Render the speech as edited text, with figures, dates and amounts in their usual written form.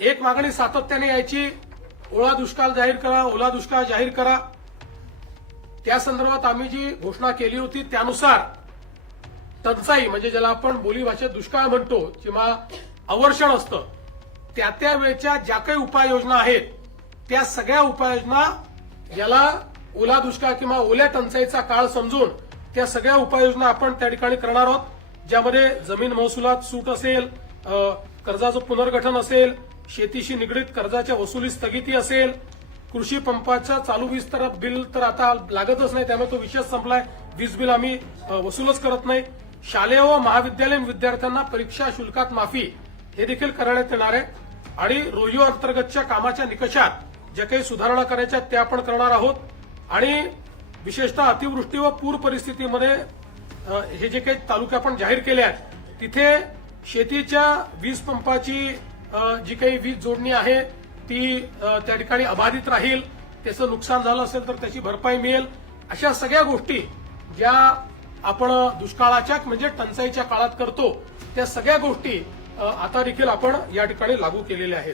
एक मागणी सातत्याने यायची, ओला दुष्काळ जाहीर करा, ओला दुष्काळ जाहीर करा. त्या संदर्भात आम्ही जी घोषणा केली होती त्यानुसार टंचाई म्हणजे ज्याला आपण बोलीभाषेत दुष्काळ म्हणतो किंवा अवर्षण असतं, त्या त्या वेळच्या ज्या काही उपाययोजना आहेत त्या सगळ्या उपाययोजना याला ओला दुष्काळ किंवा ओल्या टंचाईचा काळ समजून त्या सगळ्या उपाययोजना आपण त्या ठिकाणी करणार आहोत, ज्यामध्ये जमीन महसुलात सूट असेल, कर्जाचं पुनर्गठन असेल, शेतीशी निगडीत कर्जाच्या वसुली स्थगिती असेल, कृषी पंपाच्या चालू वीज तर बिल तर आता लागतच नाही, त्यामुळे तो विषय संपलाय. वीज बिल आम्ही वसूलच करत नाही. शालेय व महाविद्यालयीन विद्यार्थ्यांना परीक्षा शुल्कात माफी हे देखील करण्यात येणार आहे. आणि रोहिओ अंतर्गतच्या कामाच्या निकषात ज्या काही सुधारणा करायच्या त्या आपण करणार आहोत. आणि विशेषतः अतिवृष्टी व पूर परिस्थितीमध्ये हे जे काही तालुके आपण जाहीर केले आहेत तिथे शेतीच्या वीज पंपाची जी काही वीज जोडणी आहे ती त्या ठिकाणी अबाधित राहील, त्याचं नुकसान झालं असेल तर त्याची भरपाई मिळेल. अशा सगळ्या गोष्टी ज्या आपण दुष्काळाच्या म्हणजे टंचाईच्या काळात करतो त्या सगळ्या गोष्टी आता देखील आपण या ठिकाणी लागू केलेल्या आहेत.